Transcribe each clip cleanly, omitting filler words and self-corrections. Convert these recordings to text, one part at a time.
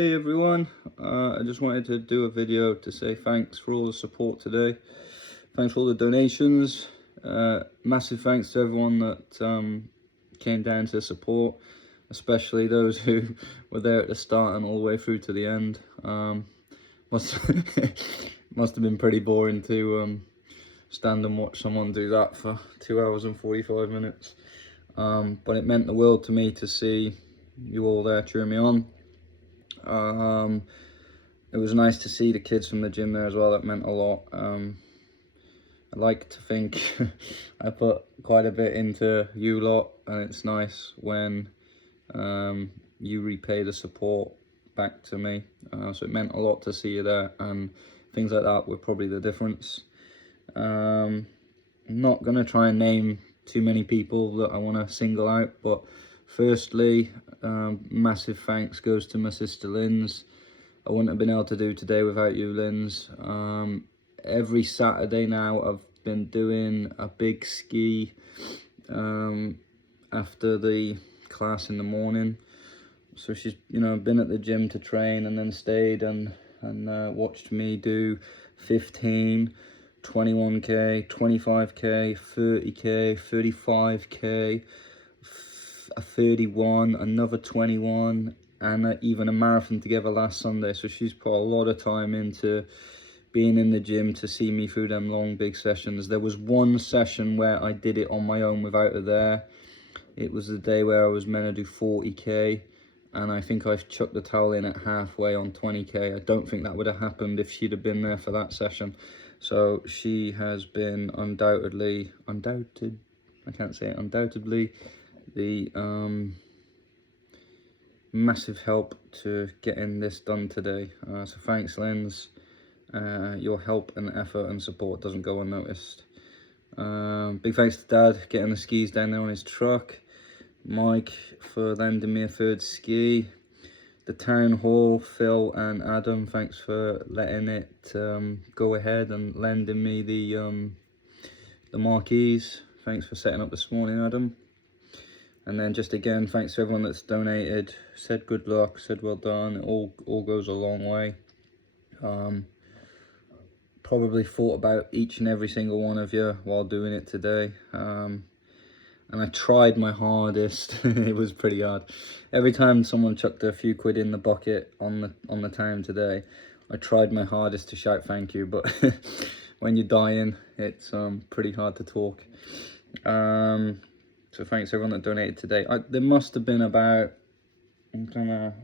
Hey everyone, I just wanted to do a video to say thanks for all the support today. Thanks for all the donations. Massive thanks to everyone that came down to support, especially those who were there at the start and all the way through to the end. Must must have been pretty boring to stand and watch someone do that for 2 hours and 45 minutes. But it meant the world to me to see you all there cheering me on. It was nice to see the kids from the gym there as well. That meant a lot. I like to think I put quite a bit into you lot, and it's nice when you repay the support back to me. So it meant a lot to see you there, and things like that were probably the difference. I'm not gonna try and name too many people that I want to single out, but firstly, massive thanks goes to my sister Linz. I wouldn't have been able to do today without you, Linz. Every Saturday now I've been doing a big ski after the class in the morning. So she's been at the gym to train and then stayed and watched me do 15, 21k, 25k, 30k, 35k, a 31, another 21, and even a marathon together last Sunday. So she's put a lot of time into being in the gym to see me through them long big sessions. There was one session where I did it on my own without her there. It was the day where I was meant to do 40k, and I think I chucked the towel in at halfway on 20k. I don't think that would have happened if she'd have been there for that session. So she has been undoubtedly the massive help to getting this done today. So thanks, Linz. Your help and effort and support doesn't go unnoticed. Big thanks to Dad getting the skis down there on his truck. Mike for lending me a third ski. The town hall, Phil and Adam, thanks for letting it go ahead and lending me the marquees. Thanks for setting up this morning, Adam. And then just again, thanks to everyone that's donated, said good luck, said well done. It all goes a long way. Probably thought about each and every single one of you while doing it today. And I tried my hardest. It was pretty hard. Every time someone chucked a few quid in the bucket on the town today, I tried my hardest to shout thank you, but when you're dying, it's pretty hard to talk. So thanks everyone that donated today. There must have been about,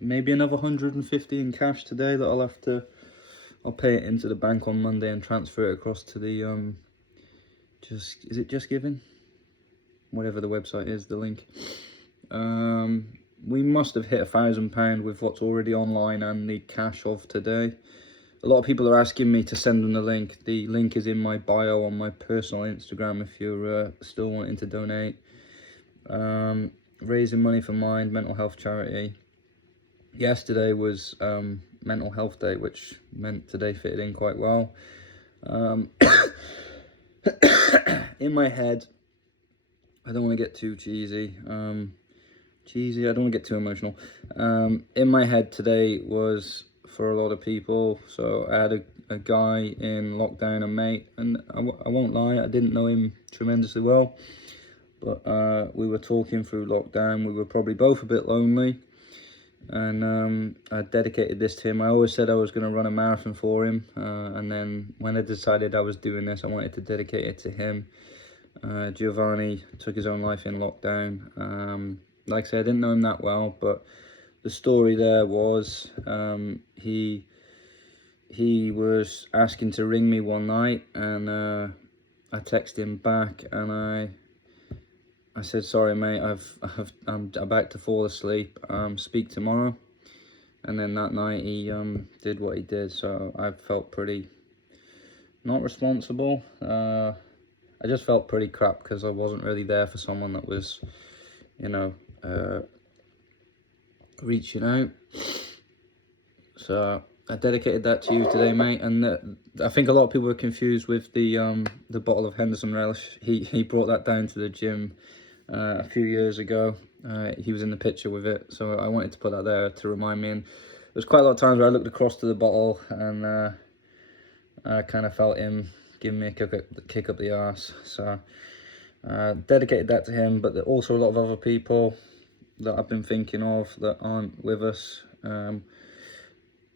maybe another 150 in cash today that I'll pay it into the bank on Monday and transfer it across to the, is it Just Giving? Whatever the website is, the link. We must have hit £1,000 with what's already online and the cash of today. A lot of people are asking me to send them the link. The link is in my bio on my personal Instagram if you're still wanting to donate. Raising money for Mind, mental health charity. Yesterday was mental health day, which meant today fitted in quite well. In my head, I don't want to get too cheesy. I don't want to get too emotional. In my head today was for a lot of people. So I had a guy in lockdown, a mate, and I won't lie, I didn't know him tremendously well. But we were talking through lockdown. We were probably both a bit lonely. And I dedicated this to him. I always said I was going to run a marathon for him. And then when I decided I was doing this, I wanted to dedicate it to him. Giovanni took his own life in lockdown. Like I said, I didn't know him that well, but the story there was he was asking to ring me one night, and I texted him back, and I said, sorry mate, I'm about to fall asleep, speak tomorrow. And then that night he did what he did, so I felt pretty not responsible. I just felt pretty crap because I wasn't really there for someone that was, reaching out. So I dedicated that to you today, mate. And I think a lot of people were confused with the bottle of Henderson Relish. He brought that down to the gym a few years ago. He was in the picture with it, so I wanted to put that there to remind me. And was quite a lot of times where I looked across to the bottle and I kind of felt him giving me a kick up the arse. So dedicated that to him, but also a lot of other people that I've been thinking of that aren't with us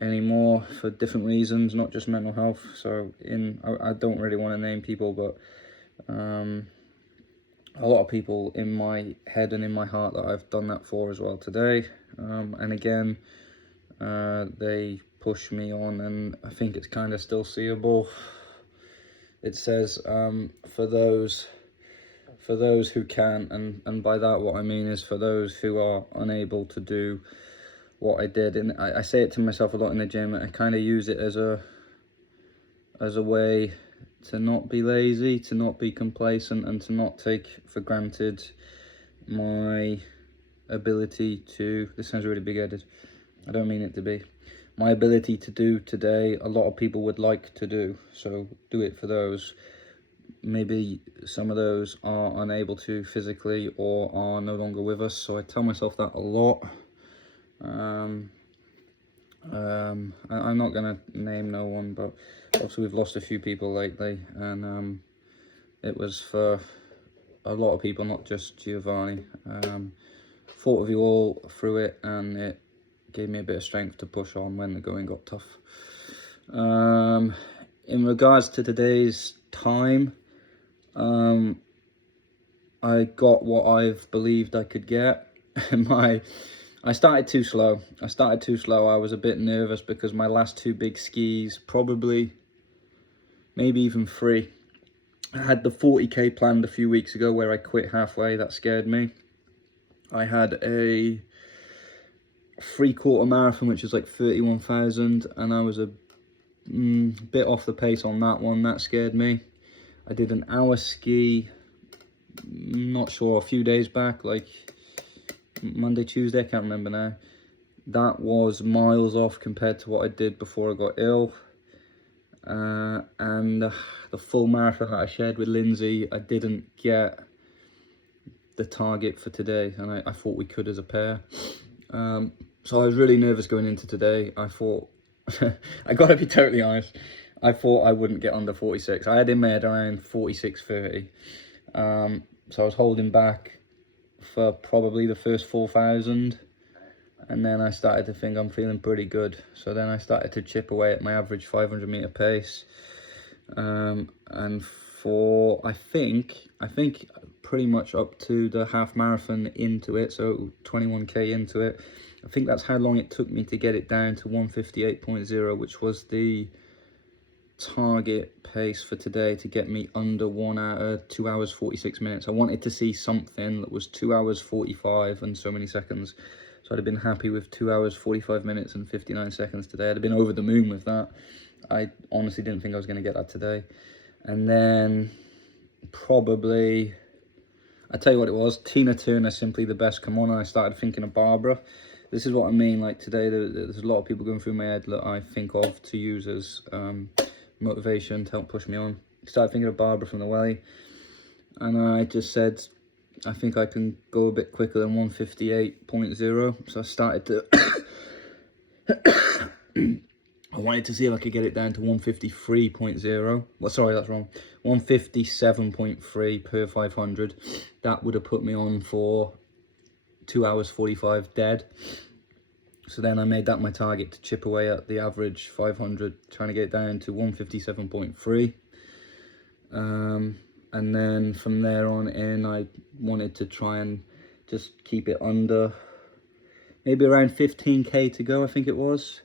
anymore for different reasons, not just mental health. So I don't really want to name people, but a lot of people in my head and in my heart that I've done that for as well today. And again, they push me on, and I think it's kind of still seeable. It says for those who can, and by that what I mean is for those who are unable to do what I did. And I say it to myself a lot in the gym. I kind of use it as a way to not be lazy, to not be complacent, and to not take for granted my ability to, this sounds really big-headed, I don't mean it to be, my ability to do today a lot of people would like to do. So do it for those. Maybe some of those are unable to physically or are no longer with us. So I tell myself that a lot. I'm not gonna name no one, but also we've lost a few people lately, and it was for a lot of people, not just Giovanni. Thought of you all through it, and it gave me a bit of strength to push on when the going got tough. In regards to today's time, I got what I've believed I could get. I started too slow. I was a bit nervous because my last two big skis, probably, maybe even three. I had the 40k planned a few weeks ago where I quit halfway. That scared me. I had a 3/4 marathon, which is like 31,000, and I was a bit off the pace on that one. That scared me. I did an hour ski, not sure, a few days back, like Monday, Tuesday, I can't remember now. That was miles off compared to what I did before I got ill. And the full marathon that I shared with Lindsay, I didn't get the target for today, and I thought we could as a pair. So I was really nervous going into today. I thought, I gotta be totally honest, I thought I wouldn't get under 46. I had in my head around 46.30. So I was holding back for probably the first 4,000, and then I started to think I'm feeling pretty good. So then I started to chip away at my average 500 meter pace, and for I think pretty much up to the half marathon into it, so 21k into it, I think that's how long it took me to get it down to 158.0, which was the target pace for today, to get me under 1 hour, 2 hours 46 minutes. I wanted to see something that was 2 hours 45 and so many seconds. So I'd have been happy with 2 hours 45 minutes and 59 seconds today. I'd have been over the moon with that. I honestly didn't think I was going to get that today. And then probably, I tell you what it was, Tina Turner, Simply the Best, come on. And I started thinking of Barbara. This is what I mean, like today there's a lot of people going through my head that I think of to use as motivation to help push me on. Started thinking of Barbara from the Welly, and I just said, I think I can go a bit quicker than 158.0. So I started to I wanted to see if I could get it down to 153.0. Well, sorry, that's wrong. 157.3 per 500. That would have put me on for 2 hours 45 dead. So then I made that my target, to chip away at the average 500, trying to get it down to 157.3. And then from there on in, I wanted to try and just keep it under, maybe around 15k to go, I think it was.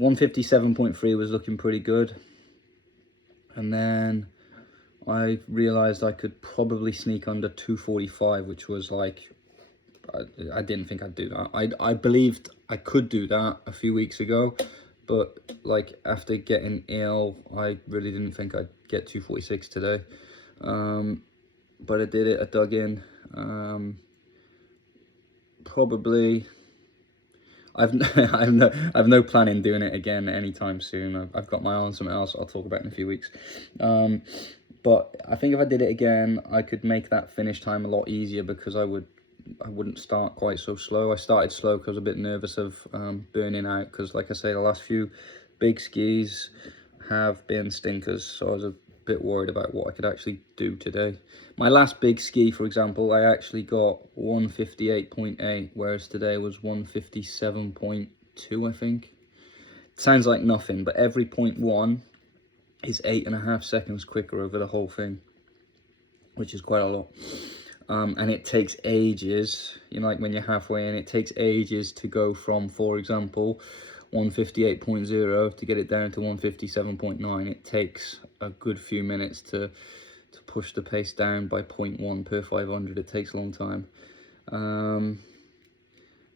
157.3 was looking pretty good. And then I realized I could probably sneak under 245, which was like, I didn't think I'd do that. I believed I could do that a few weeks ago, but like after getting ill, I really didn't think I'd get 246 today. But I did it. I dug in. Probably, I've no plan in doing it again anytime soon. I've got my eye on something else I'll talk about in a few weeks. But I think if I did it again, I could make that finish time a lot easier, because I would I wouldn't start quite so slow. I started slow because I was a bit nervous of burning out, because like I say, the last few big skis have been stinkers, so I was a bit worried about what I could actually do today. My last big ski, for example, I actually got 158.8, whereas today was 157.2, I think. It sounds like nothing, but every 0.1 is 8.5 seconds quicker over the whole thing, which is quite a lot. And it takes ages, you know, like when you're halfway in, it takes ages to go from, for example, 158.0 to get it down to 157.9. It takes a good few minutes to push the pace down by 0.1 per 500. It takes a long time.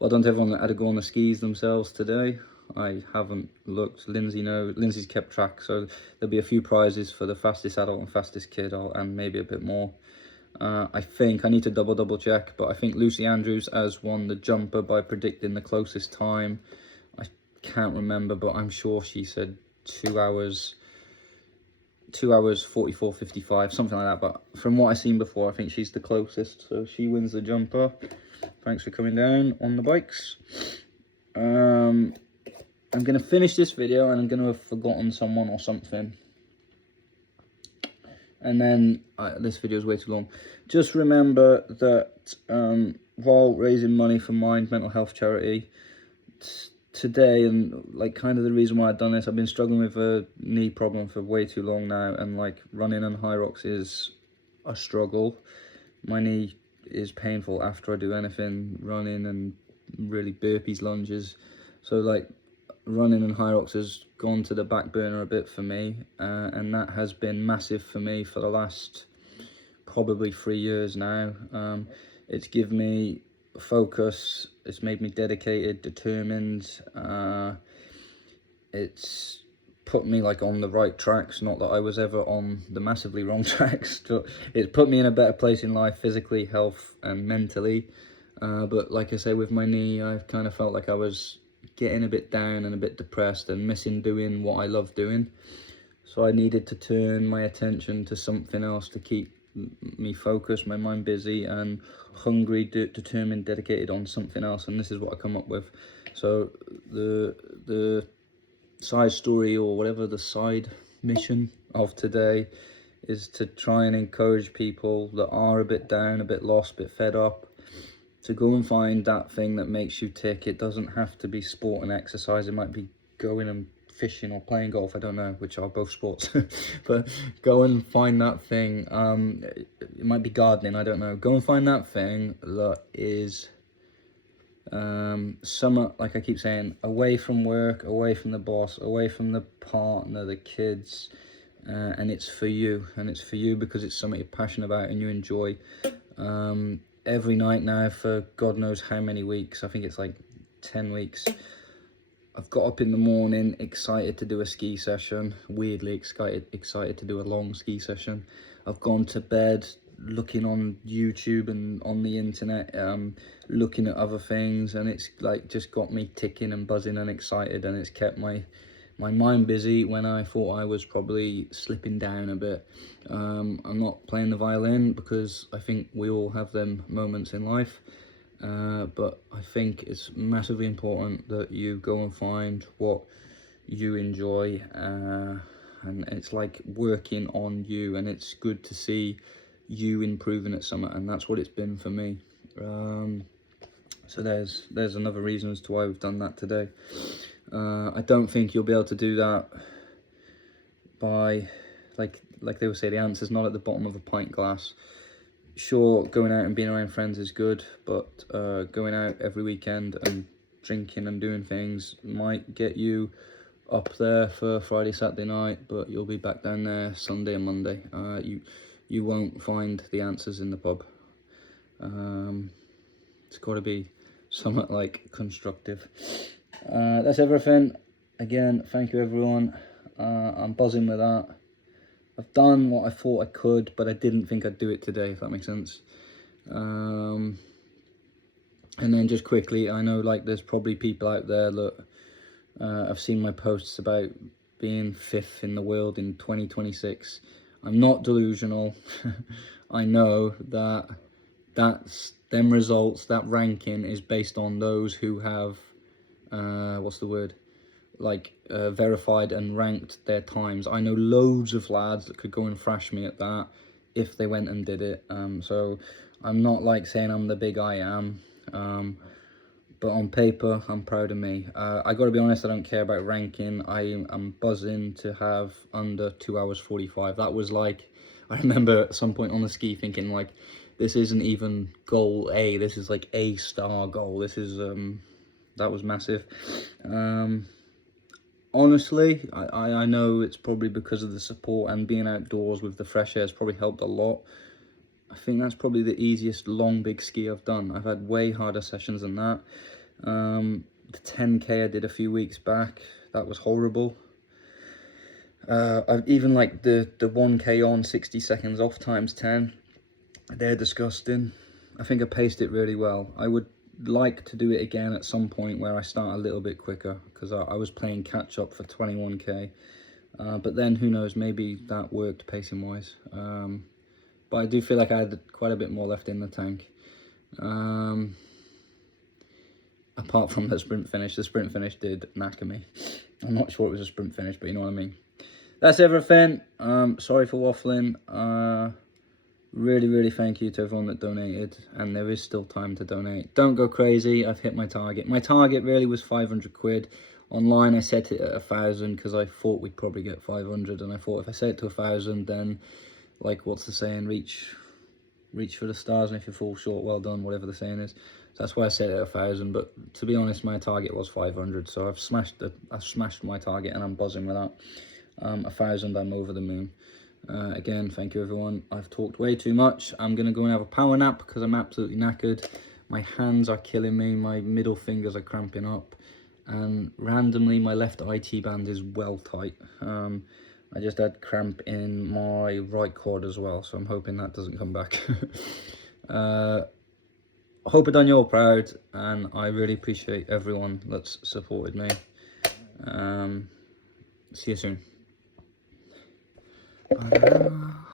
Well done to everyone that had to go on the skis themselves today. I haven't looked. Lindsay knows. Lindsay's kept track, so there'll be a few prizes for the fastest adult and fastest kid, and maybe a bit more. I think I need to double check, but I think Lucy Andrews has won the jumper by predicting the closest time. I can't remember, but I'm sure she said 2 hours 44:55, something like that. But from what I've seen before, I think she's the closest, so she wins the jumper. Thanks for coming down on the bikes. I'm gonna finish this video, and I'm gonna have forgotten someone or something, and then this video is way too long. Just remember that while raising money for Mind Mental Health Charity today, and like kind of the reason why I've done this, I've been struggling with a knee problem for way too long now, and like running on Hyrox is a struggle. My knee is painful after I do anything, running and really burpees, lunges, so like running and Hyrox has gone to the back burner a bit for me, and that has been massive for me for the last probably 3 years now. It's given me focus, it's made me dedicated, determined, it's put me like on the right tracks. Not that I was ever on the massively wrong tracks, but it's put me in a better place in life, physically, health and mentally. But like I say, with my knee, I've kind of felt like I was getting a bit down and a bit depressed and missing doing what I love doing. So I needed to turn my attention to something else to keep me focused, my mind busy and hungry, determined, dedicated on something else, and this is what I come up with. So the side story, or whatever the side mission of today, is to try and encourage people that are a bit down, a bit lost, a bit fed up, to go and find that thing that makes you tick. It doesn't have to be sport and exercise. It might be going and fishing or playing golf, I don't know, which are both sports. But go and find that thing. It might be gardening, I don't know. Go and find that thing that is somewhat, like I keep saying, away from work, away from the boss, away from the partner, the kids, and it's for you. And it's for you because it's something you're passionate about and you enjoy. Every night now for God knows how many weeks, I think it's like 10 weeks, I've got up in the morning excited to do a ski session, weirdly excited to do a long ski session. I've gone to bed looking on YouTube and on the internet, looking at other things, and it's like just got me ticking and buzzing and excited, and it's kept my mind busy when I thought I was probably slipping down a bit. I'm not playing the violin because I think we all have them moments in life, but I think it's massively important that you go and find what you enjoy, and it's like working on you, and it's good to see you improving at something, and that's what it's been for me. So there's another reason as to why we've done that today. I don't think you'll be able to do that by, like they would say, the answer's not at the bottom of a pint glass. Sure, going out and being around friends is good, but going out every weekend and drinking and doing things might get you up there for Friday, Saturday night, but you'll be back down there Sunday and Monday. You won't find the answers in the pub. It's got to be somewhat like constructive. That's everything. Again, thank you everyone. I'm buzzing with that. I've done what I thought I could, but I didn't think I'd do it today, if that makes sense. And then just quickly, I know like there's probably people out there that I've seen my posts about being 5th in the world in 2026. I'm not delusional. I know that that's them results, that ranking is based on those who have, what's the word? Like verified and ranked their times. I know loads of lads that could go and thrash me at that if they went and did it. So I'm not like saying I'm the big I am, but on paper I'm proud of me. I gotta be honest, I don't care about ranking. I'm buzzing to have under 2 hours 45. That was like, I remember at some point on the ski thinking like, this isn't even goal A, this is like A star goal. This is that was massive. Honestly, I know it's probably because of the support and being outdoors with the fresh air has probably helped a lot. I think that's probably the easiest long big ski I've done. I've had way harder sessions than that. The 10k I did a few weeks back, that was horrible. I've even like the 1k on 60 seconds off times 10, they're disgusting. I think I paced it really well. I would like to do it again at some point where I start a little bit quicker, because I was playing catch up for 21k, but then who knows, maybe that worked pacing wise. But I do feel like I had quite a bit more left in the tank, apart from the sprint finish. The sprint finish did knacker me. I'm not sure it was a sprint finish, but you know what I mean. That's everything. Sorry for waffling. Really thank you to everyone that donated, and there is still time to donate. Don't go crazy, I've hit my target. My target really was 500 quid. Online I set it at 1,000 because I thought we'd probably get 500, and I thought if I set it to 1,000, then, like, what's the saying, reach for the stars, and if you fall short, well done, whatever the saying is. So that's why I set it at 1,000, but to be honest, my target was 500, so I've smashed my target, and I'm buzzing with that. 1,000, I'm over the moon. Again, thank you everyone. I've talked way too much. I'm gonna go and have a power nap because I'm absolutely knackered. My hands are killing me, my middle fingers are cramping up, and randomly my left IT band is well tight. I just had cramp in my right quad as well, so I'm hoping that doesn't come back. I hope I done you all proud, and I really appreciate everyone that's supported me. See you soon.